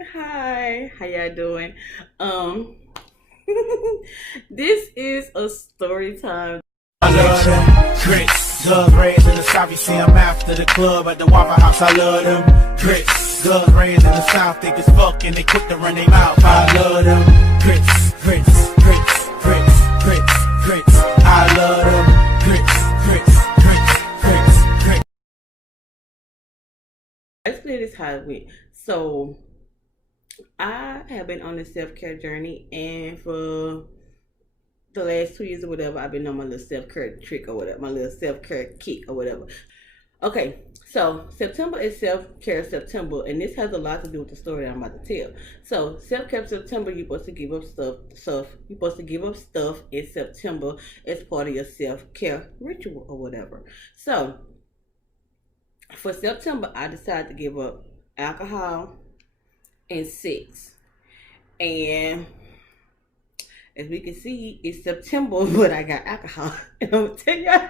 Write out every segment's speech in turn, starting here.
Hi, how y'all doing? Um, this is a story time. I love them grits. Guns raised in the South, you see them after the club at the Waffle House. I love them grits. Guns raised in the South, think it's fuck and they quick to run their mouth. I love them grits, grits, grits, grits, grits, grits. I love them grits, grits, grits, grits, grits. Basically, this is how it went. So, I have been on a self care journey, and for the last 2 years or whatever, I've been on my little self care trick or whatever, my little self care kick or whatever. Okay, so September is self care September, and this has a lot to do with the story that I'm about to tell. So self care September, you're supposed to give up stuff. You're supposed to give up stuff in September as part of your self care ritual or whatever. So for September, I decided to give up alcohol and sex, and as we can see, it's September, but I got alcohol, and I'm gonna tell you.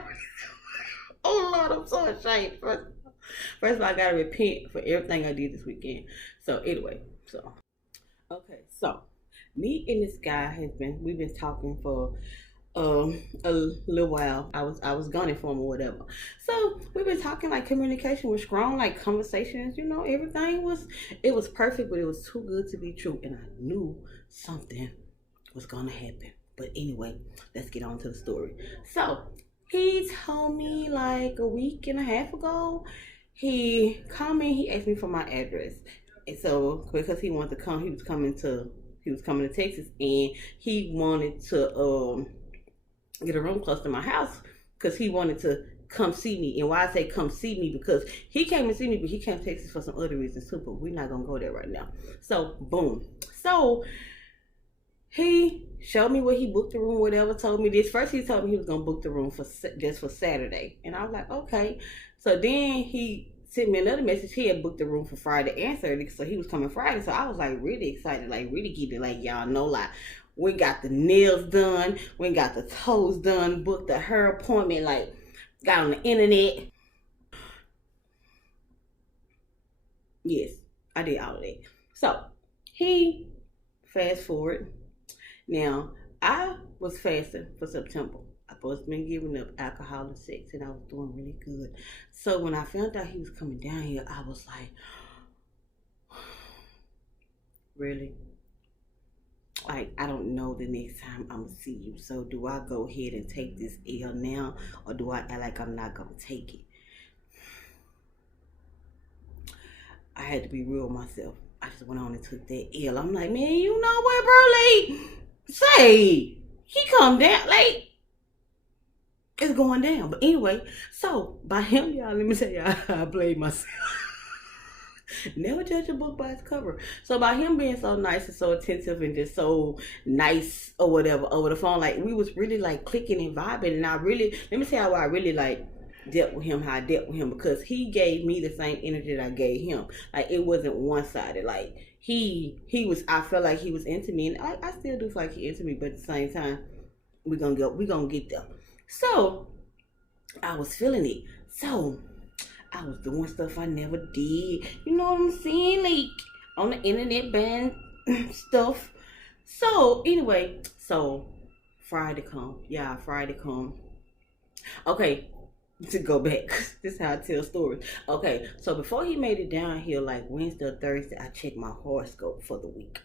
Oh Lord, I'm so ashamed. First of all, I gotta repent for everything I did this weekend. So anyway, okay, so me and this guy we've been talking for a little while. I was gunning for him or whatever. So we've been talking, like communication was strong, like conversations, everything was perfect, but it was too good to be true. And I knew something was gonna happen. But anyway, let's get on to the story. So he told me like a week and a half ago, he called me, he asked me for my address. And so because he wanted to come, he was coming to Texas, and he wanted to get a room close to my house because he wanted to come see me. And why I say come see me, because he came to see me, but he came to Texas for some other reasons too, but we're not gonna go there right now. So boom. So he showed me where he booked the room, whatever, told me this. First, he told me he was going to book the room for just for Saturday. And I was like, okay. So then he sent me another message. He had booked the room for Friday and Saturday. So he was coming Friday. So I was like really excited, like really getting, like, y'all know, like, we got the nails done. We got the toes done. Booked the hair appointment. Like, got on the internet. Yes, I did all of that. So he, fast forward. Now, I was fasting for September. I was been giving up alcohol and sex, and I was doing really good. So when I found out he was coming down here, I was like, really? Like, I don't know the next time I'm gonna see you. So do I go ahead and take this L now, or do I act like I'm not gonna take it? I had to be real with myself. I just went on and took that L. I'm like, man, you know what, bro? Like, say he come down, like, it's going down. But anyway, so by him, y'all, let me tell y'all, I blame myself. Never judge a book by its cover. So by him being so nice and so attentive and just so nice or whatever over the phone, like we was really like clicking and vibing. And I really, let me tell you how I really like dealt with him, how I dealt with him, because he gave me the same energy that I gave him. Like it wasn't one sided. Like he was, I felt like he was into me, and I still do feel like he into me, but at the same time, we're gonna get there. So I was feeling it. So I was doing stuff I never did. You know what I'm saying? Like on the internet band stuff. So anyway, so Friday come. Yeah, Friday come. Okay, to go back. This is how I tell stories. Okay, so before he made it down here, like Wednesday or Thursday, I checked my horoscope for the week.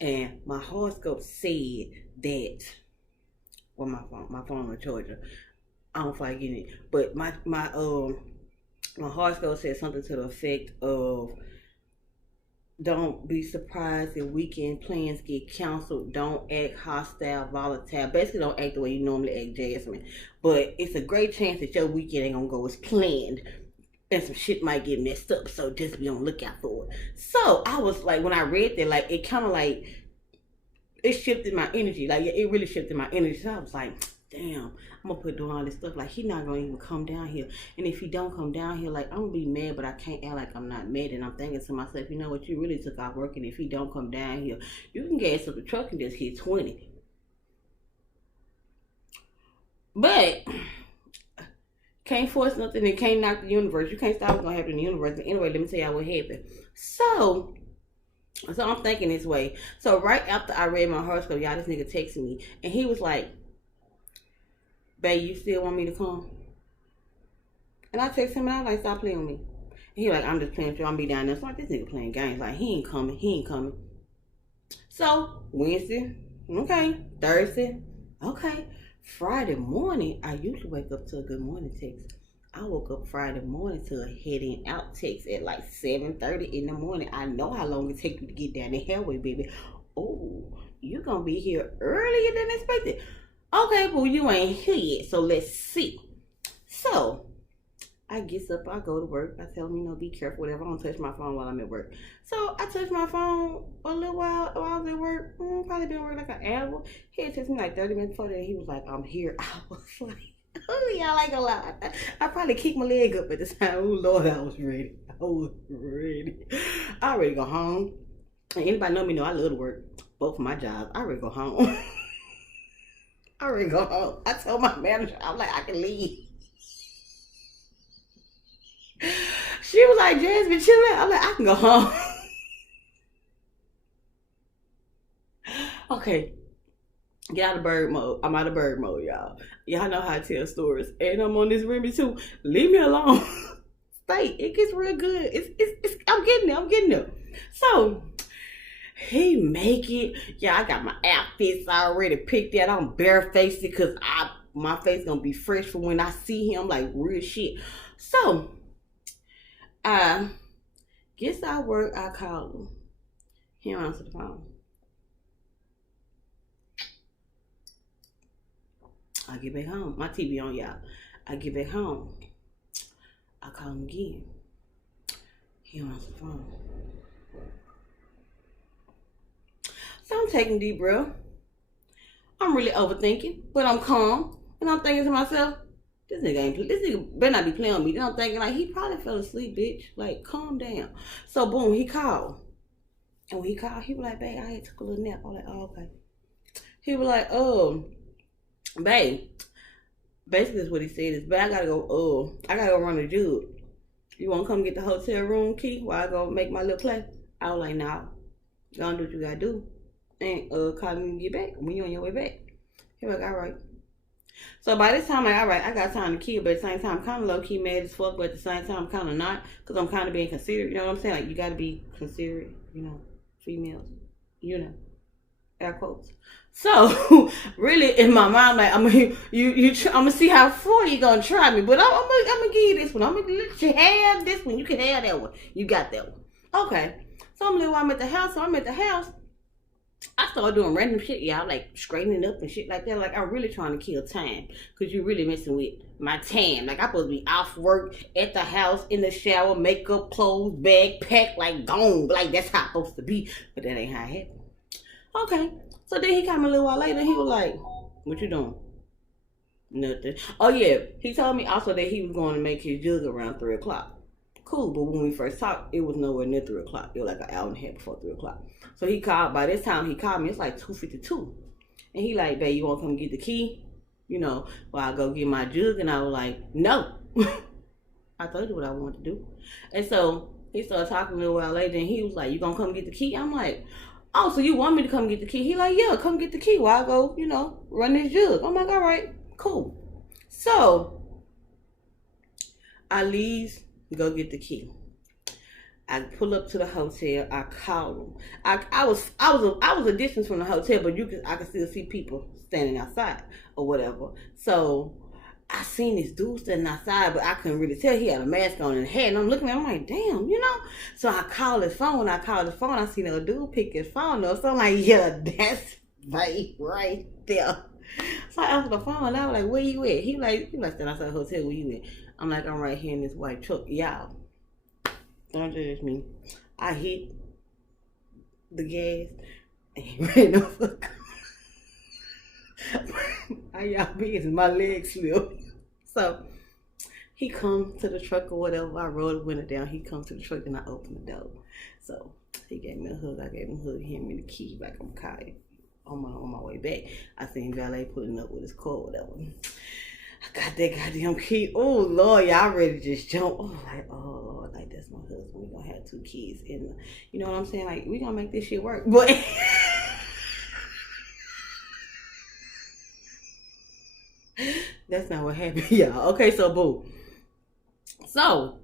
And my horoscope said that, well, my phone on charger. I don't feel like getting it. But my horoscope said something to the effect of, don't be surprised if weekend plans get canceled. Don't act hostile, volatile. Basically, don't act the way you normally act, Jasmine. But it's a great chance that your weekend ain't gonna go as planned, and some shit might get messed up. So just be on the lookout for it. So I was like, when I read that, like it kind of like it shifted my energy. Like it really shifted my energy. So I was like, damn, I'm gonna put doing all this stuff. Like he not gonna even come down here. And if he don't come down here, like I'm gonna be mad, but I can't act like I'm not mad. And I'm thinking to myself, you know what, you really took off work, and if he don't come down here, you can gas up the truck and just hit 20. But can't force nothing and can't knock the universe. You can't stop what's gonna happen in the universe. But anyway, let me tell y'all what happened. So So I'm thinking this way. So right after I read my horoscope, y'all, this nigga texted me, and he was like, "Babe, you still want me to come?" And I texted him, and I was like, "Stop playing with me." And he was like, "I'm just playing with you. I'm be down there." So like, this nigga playing games. Like, he ain't coming. He ain't coming. So Wednesday, okay. Thursday, okay. Friday morning, I usually wake up to a good morning text. I woke up Friday morning to a heading out text at like 7:30 in the morning. I know how long it takes me to get down the hallway, baby. Oh, you gonna be here earlier than expected. Okay, well, you ain't here yet, so let's see. So I get up, I go to work. I tell him, be careful, whatever. I don't touch my phone while I'm at work. So I touched my phone a little while I was at work. Probably been at work like an hour. He had texted me like 30 minutes before that. He was like, "I'm here." I was like, oh, y'all ain't gonna lie. I probably kicked my leg up at the time. Oh, Lord, I was ready. I was ready. I already go home. And anybody know I love to work. Both of my jobs. I already go home. I already go home. I told my manager, I'm like, I can leave. She was like, "Jasmine, chill out." I'm like, I can go home. Okay. Get out of bird mode. I'm out of bird mode, y'all. Y'all know how I tell stories. And I'm on this Remy too. Leave me alone. Stay. It gets real good. It's I'm getting there. So he make it. Yeah, I got my outfits already picked out. I'm barefaced because my face gonna be fresh for when I see him, like real shit. So I gets out of work, I call him. He don't answer the phone. I get back home. My TV on, y'all. I get back home. I call him again. He don't answer the phone. So I'm taking a deep breath. I'm really overthinking, but I'm calm. And I'm thinking to myself, this nigga better not be playing with me. Then I'm thinking, like, he probably fell asleep, bitch. Like, calm down. So, boom, he called. And when he called, he was like, "Babe, I had took a little nap." I was like, "Oh, okay." He was like, "Babe." Basically, that's what he said is, "Babe, I gotta go run the jug. You wanna come get the hotel room key while I go make my little play?" I was like, "Nah. Go and do what you gotta do. And call me when you get back. When you on your way back." He was like, "All right." So by this time, like, all right, I got time to kill, but at the same time, I'm kind of low-key mad as fuck, but at the same time, I'm kind of not, because I'm kind of being considerate, you know what I'm saying? Like, you got to be considerate, females, air quotes. So, really, in my mind, like, I'm gonna see how far you gonna try me, but I'm gonna give you this one. I'm gonna let you have this one. You can have that one. You got that one. Okay. So, I'm at the house. I started doing random shit, y'all, like straightening up and shit like that. Like, I'm really trying to kill time, because you're really messing with my time. Like, I'm supposed to be off work, at the house, in the shower, makeup, clothes, bag, packed, like, gone. Like, that's how it's supposed to be. But that ain't how it happened. Okay. So then he came a little while later, he was like, "What you doing?" "Nothing." Oh, yeah. He told me also that he was going to make his jug around 3 o'clock. Cool, but when we first talked, it was nowhere near 3 o'clock. It was like an hour and a half before 3 o'clock. So he called. By this time, he called me. It's like 2:52. And he like, "Babe, you want to come get the key? While I go get my jug." And I was like, "No." I told you what I wanted to do. And so he started talking a little while later, and he was like, "You going to come get the key?" I'm like, "Oh, so you want me to come get the key?" He like, "Yeah, come get the key while I go, run this jug." I'm like, "All right, cool." So I leave, go get the key. I pull up to the hotel. I call them. I was a distance from the hotel, but I could still see people standing outside or whatever. So I seen this dude standing outside, but I couldn't really tell. He had a mask on and a hat, and I'm looking at him, I'm like, damn, So I called his phone. When I called his phone, I seen a dude pick his phone up. So I'm like, yeah, that's right there. So I answered the phone, and I was like, "Where you at?" He like standing outside the hotel. "Where you at?" I'm like, "I'm right here in this white truck." Y'all, don't judge me. I hit the gas and he ran over. Y'all business, my leg slipped. So he come to the truck or whatever. I rolled the window down. He come to the truck and I opened the door. So he gave me a hug. I gave him a hug. He handed me the key back on the car. On my way back, I seen valet putting up with his car or whatever. I got that goddamn key. Oh Lord, y'all ready to just jump. Oh, like, oh Lord. Lord, like that's my husband. We gonna have 2 kids, and you know what I'm saying? Like we gonna make this shit work. But that's not what happened, y'all. Okay, so boo. So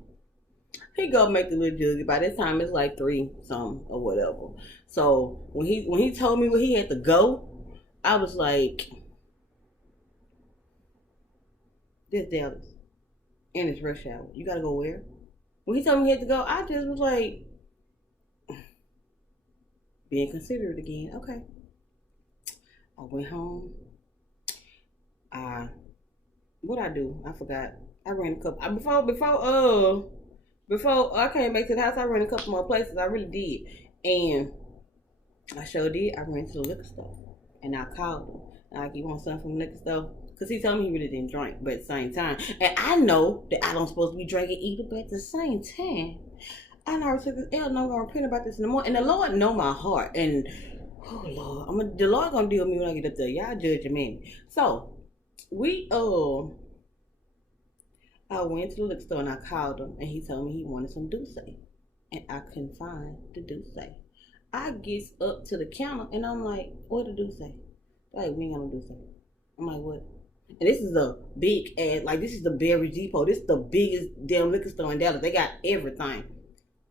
he go make the little juggy. By this time it's like 3 something or whatever. So when he told me where he had to go, I was like, this Dallas. And it's rush hour. You gotta go where? When he told me he had to go, I just was like, being considerate again. Okay. I went home. What I do? I forgot. I ran a couple before I came back to the house. I ran a couple more places. I really did, and I sure did. I ran to the liquor store, and I called him. Like, you want something from the liquor store? Because he told me he really didn't drink, but at the same time, and I know that I don't supposed to be drinking either, but at the same time, I never took this L. No, I'm gonna repent about this in the morning. And the Lord know my heart, and oh Lord, the Lord gonna deal with me when I get up there. Y'all judging me. So I went to the liquor store and I called him, and he told me he wanted some Douce, and I couldn't find the Douce. I gets up to the counter and I'm like, what the Douce? Like, we ain't got no Douce. I'm like, what? And this is a big ass, like this is the Berry Depot. This is the biggest damn liquor store in Dallas. They got everything.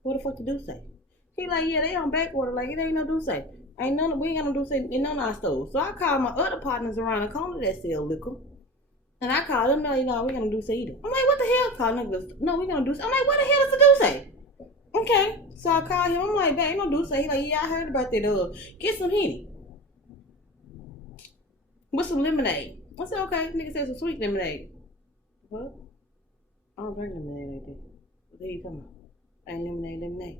What the fuck the Douce? He like, yeah, they on back order. Like, it ain't no Douce. We ain't got no Douce in none of our stores. So I called my other partners around the corner that sell liquor. And I called them, like, no, we gonna do either. I'm like, what the hell? Call niggas. No, we gonna do. I'm like, what the hell is the do? Okay. So I called him. I'm like, there ain't no do. He like, yeah, I heard about that. Get some Henny. With some lemonade. I said, okay. Nigga said some sweet lemonade. What? I don't drink lemonade like that. What are you talking about? Ain't lemonade.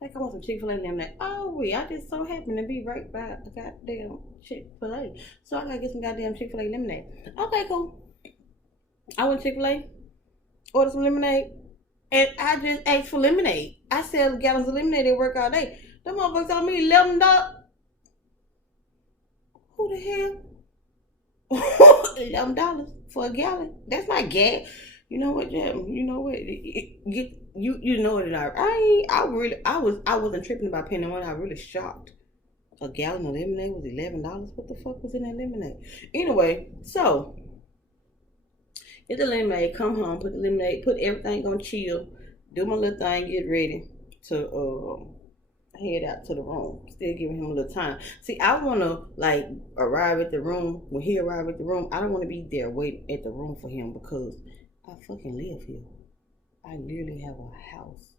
Like, I want some Chick-fil-A lemonade. Oh, I just so happen to be right by a goddamn Chick-fil-A. So I gotta get some goddamn Chick-fil-A lemonade. Okay, cool. I went to Chick-fil-A, ordered some lemonade, and I just asked for lemonade. I sell gallons of lemonade at work all day. Them motherfuckers told me $11. Who the hell? $11 for a gallon. That's not gas. You know what, Jim? You know what? You know it. I wasn't tripping about paying the money. I really shocked. A gallon of lemonade was $11. What the fuck was in that lemonade? Anyway, so get the lemonade, come home, put the lemonade, put everything on chill, do my little thing, get ready to head out to the room. Still giving him a little time. See, I want to like arrive at the room. When he arrive at the room, I don't want to be there waiting at the room for him because I fucking live here. I literally have a house,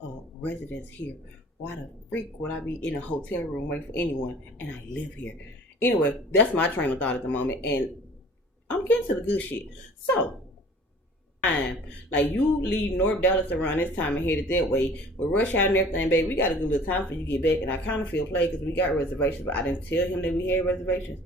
a residence here. Why the freak would I be in a hotel room waiting for anyone and I live here? Anyway, that's my train of thought at the moment, and I'm getting to the good shit. So, like, you leave North Dallas around this time and headed that way with rush hour and everything, baby. We got a good little time for you to get back, and I kind of feel played because we got reservations, but I didn't tell him that we had reservations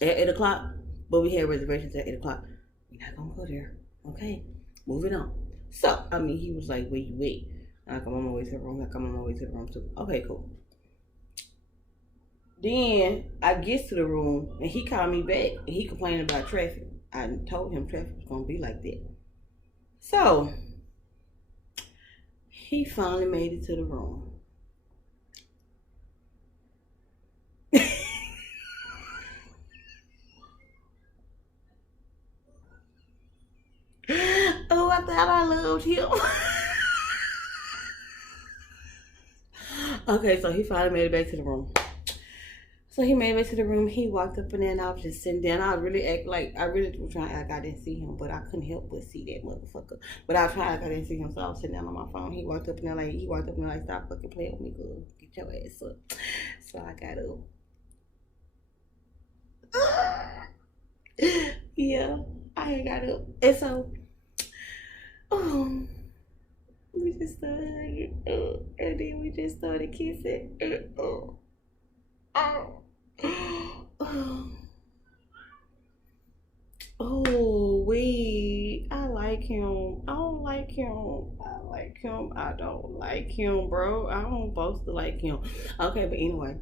at 8 o'clock, but we had reservations at 8 o'clock. We're not gonna go there. Okay, moving on. So, I mean, he was like, where you at? I come on my way to the room. I come on my way to the room too. Okay, cool. Then I get to the room and he called me back and he complaining about traffic. I told him traffic was gonna be like that. So he finally made it to the room. Oh, I thought I loved him. Okay, so he finally made it back to the room. So he made it back to the room. He walked up in there and I was just sitting there. And I really was trying to act like I didn't see him, but I couldn't help but see that motherfucker. But I was trying to act like I didn't see him, so I was sitting down on my phone. He walked up in there like, stop fucking playing with me, girl. Get your ass up. So I got up. Yeah, I got up. And so, we just started, and then we just started kissing. I like him. I don't like him. I like him. I don't like him, bro. I don't supposed to like him. Okay, but anyway.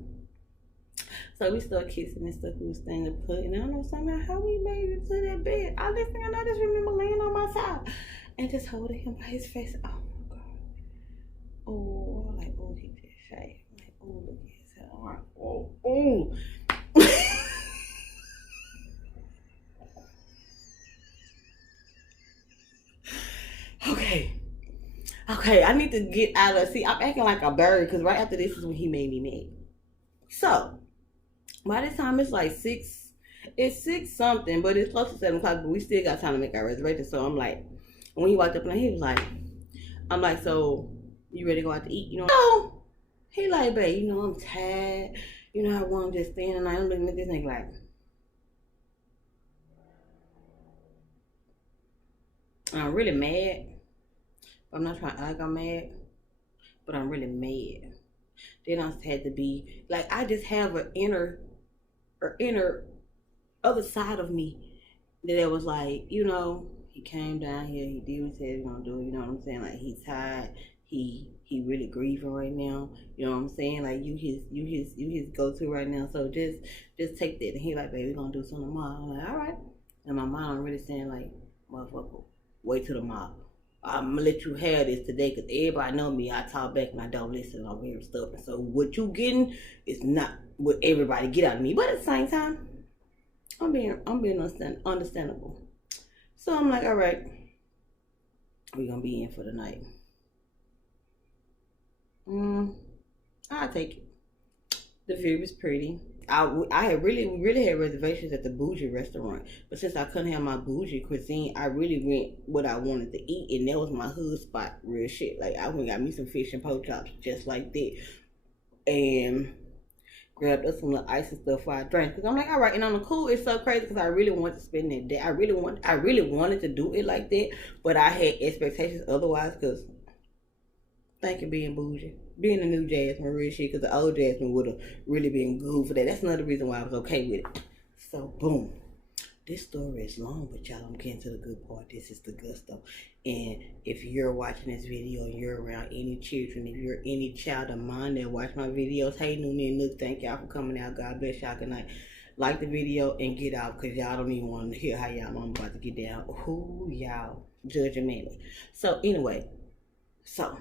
So we started kissing and stuff. We was standing up, and I don't know somehow how we made it to that bed. I just remember laying on my side. and just holding him by his face. Oh my god. Oh, I'm like, oh, he just shaved. I'm like, oh, look at his hair. I'm like, oh, oh. Okay. Okay, I need to get out of. See, I'm acting like a bird because right after this is when he made me mad. So, by this time it's like 6. It's 6 something, but it's close to 7 o'clock. But we still got time to make our reservation. So I'm like, when he walked up and he was like, I'm like, so you ready to go out to eat? You know? No. He like, babe, you know I'm tired. You know I want to just stand and I'm looking at this nigga like, I'm really mad. I'm not trying to act like I'm mad, but I'm really mad. Then I had to be like, I just have an inner other side of me that it was like, you know, he came down here, he did what he said he was gonna do, you know what I'm saying? Like he's tired, he really grieving right now, you know what I'm saying? Like you his go to right now. So just take that. And he like, baby, we gonna do something tomorrow. I'm like, all right. And my mom really saying like, motherfucker, wait till tomorrow. I'm gonna let you have this today because everybody know me. I talk back and I don't listen. I'm very stubborn. So what you getting is not what everybody get out of me. But at the same time, I'm being understandable. So I'm like, all right, we're gonna be in for the night. I'll take it. The view was pretty. I had really had reservations at the bougie restaurant, but since I couldn't have my bougie cuisine, I really went what I wanted to eat, and that was my hood spot, real shit. Like I went got me some fish and pork chops just like that, and grabbed us some little ice and stuff for our drink. Cause I'm like, all right, and on the cool, it's so crazy because I really wanted to spend that day. I really wanted to do it like that, but I had expectations otherwise. Cause thank you being bougie. Being the new Jasmine, real shit, because the old Jasmine would have really been good for that. That's another reason why I was okay with it. So, boom. This story is long, but y'all, I'm getting to the good part. This is the gusto. And if you're watching this video and you're around any children, if you're any child of mine that watch my videos, hey, Noonie and Nook, thank y'all for coming out. God bless y'all. Good night. Like the video and get out because y'all don't even want to hear how y'all mama about to get down. Who y'all judging me? So, anyway. So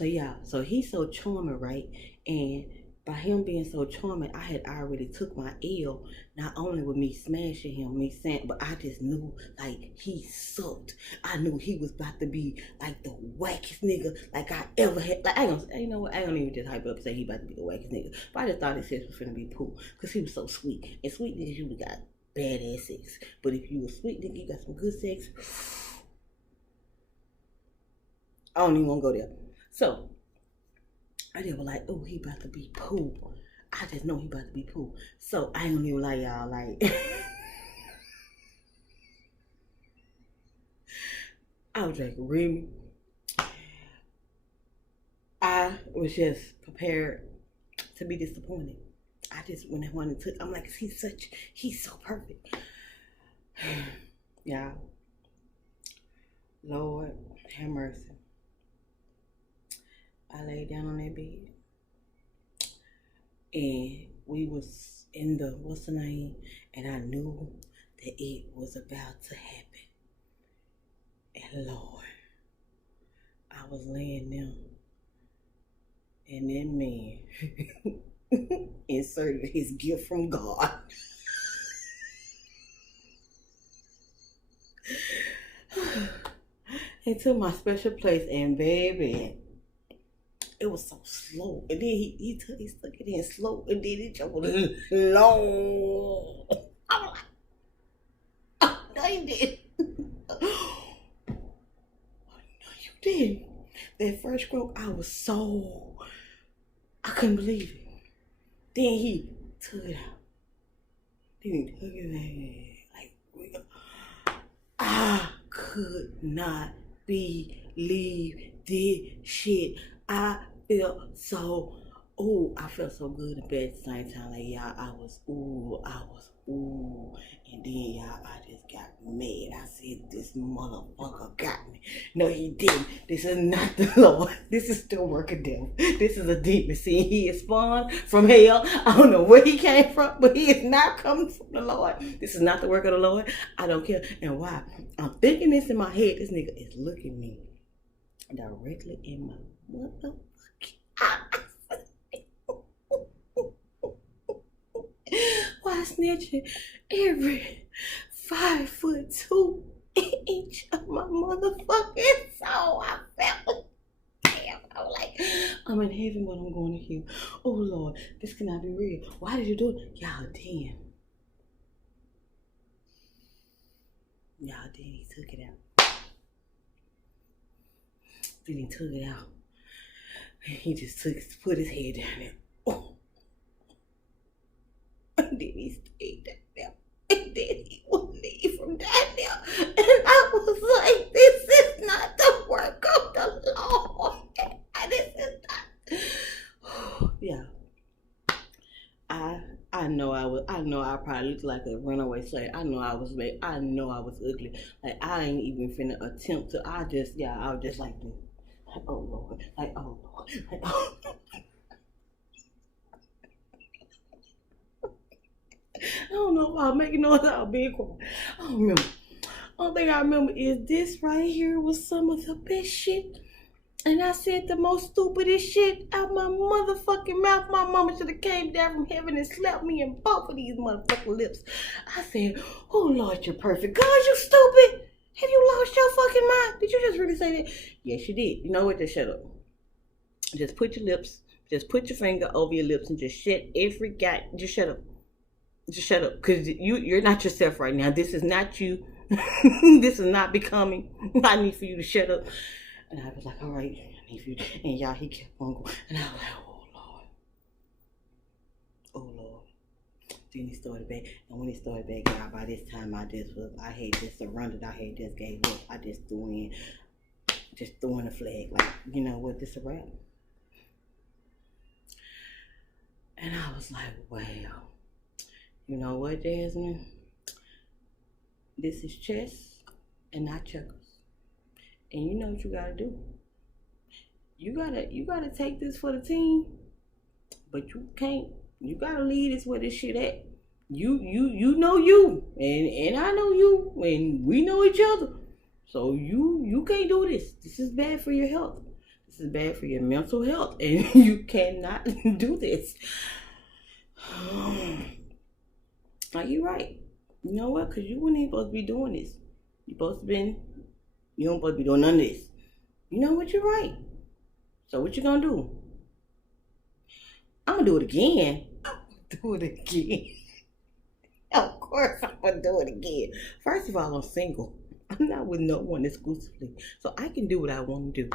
yeah, so he's so charming, right? And by him being so charming, I had already took my L, not only with me smashing him, me saying, but I just knew, like, he sucked. I knew he was about to be, like, the wackest nigga, like, I ever had. Like, I ain't gonna, you know what, I ain't gonna even just hype it up and say he about to be the wackest nigga. But I just thought his sex was finna be cool, because he was so sweet. And sweet niggas usually got badass sex. But if you a sweet nigga, you got some good sex, I don't even want to go there. So, I just was like, oh, he about to be poo. I just know he about to be poo. So, I don't even like y'all, like, I was drinking Remy. I was just prepared to be disappointed. I just, when I wanted to, I'm like, he's so perfect. Y'all, Lord, have mercy. I laid down on that bed and we was in the, what's the name? And I knew that it was about to happen. And Lord, I was laying there and that man inserted his gift from God. Into my special place, and baby, it was so slow, and then he stuck it in slow, and then it jumped long. I'm like, oh, no, you didn't. Oh, no, you didn't. That first stroke, I couldn't believe it. Then he took it out. Then he took it out. Like, I could not believe this shit. I felt so good and bad at the same time. Like, y'all, I was Ooh, and then y'all, I just got mad. I said, this motherfucker got me. No, he didn't. This is not the Lord. This is still working devil. This is a demon. See, he is spawned from hell. I don't know where he came from, but he is not coming from the Lord. This is not the work of the Lord. I don't care. And why? I'm thinking this in my head. This nigga is looking me directly in my motherfucking eyes. Why snitching every 5'2" inch of my motherfucking soul? I felt damn. I was like, I'm in heaven, but I'm going to hell. Oh Lord, this cannot be real. Why did you do it? Y'all damn. Y'all damn, he took it out. Then he took it out. And he just put his head down there. Oh. And then he stayed down there. And then he would leave from down there. And I was like, this is not the work of the Lord. This is not. Yeah. I know I probably looked like a runaway slave. I know I was ugly. Like I ain't even finna attempt to. I was just like this. Like, oh Lord. Like, oh Lord. Like, oh Lord. I don't know if I'll make noise out being quiet. I don't remember. Only thing I remember is this right here was some of the best shit. And I said the most stupidest shit out my motherfucking mouth. My mama should have came down from heaven and slapped me in both of these motherfucking lips. I said, oh Lord, you're perfect. God, you stupid. Have you lost your fucking mind? Did you just really say that? Yes, you did. You know what? Just shut up. Just put your finger over your lips and just just shut up. Just shut up, because you're not yourself right now. This is not you. This is not becoming. I need for you to shut up. And I was like, all right, I need for you. And y'all, he kept on going. And I was like, oh Lord. Oh Lord. Then he started back. And when he started back, y'all, by this time I had just surrendered. I had just gave up. I just threw in the flag. Like, you know what, this is a wrap. And I was like, wow. You know what, Jasmine? This is chess and not checkers. And you know what you gotta do. You gotta take this for the team, but you can't. You gotta lead us where this shit at. You know you, and I know you, and we know each other. So you can't do this. This is bad for your health. This is bad for your mental health, and you cannot do this. Are you right? You know what? Because you wouldn't even supposed to be doing this. You don't supposed to be doing none of this. You know what? You're right. So what you gonna do? I'm gonna do it again. Do it again. Of course I'm gonna do it again. First of all, I'm single. I'm not with no one exclusively. So I can do what I want to do.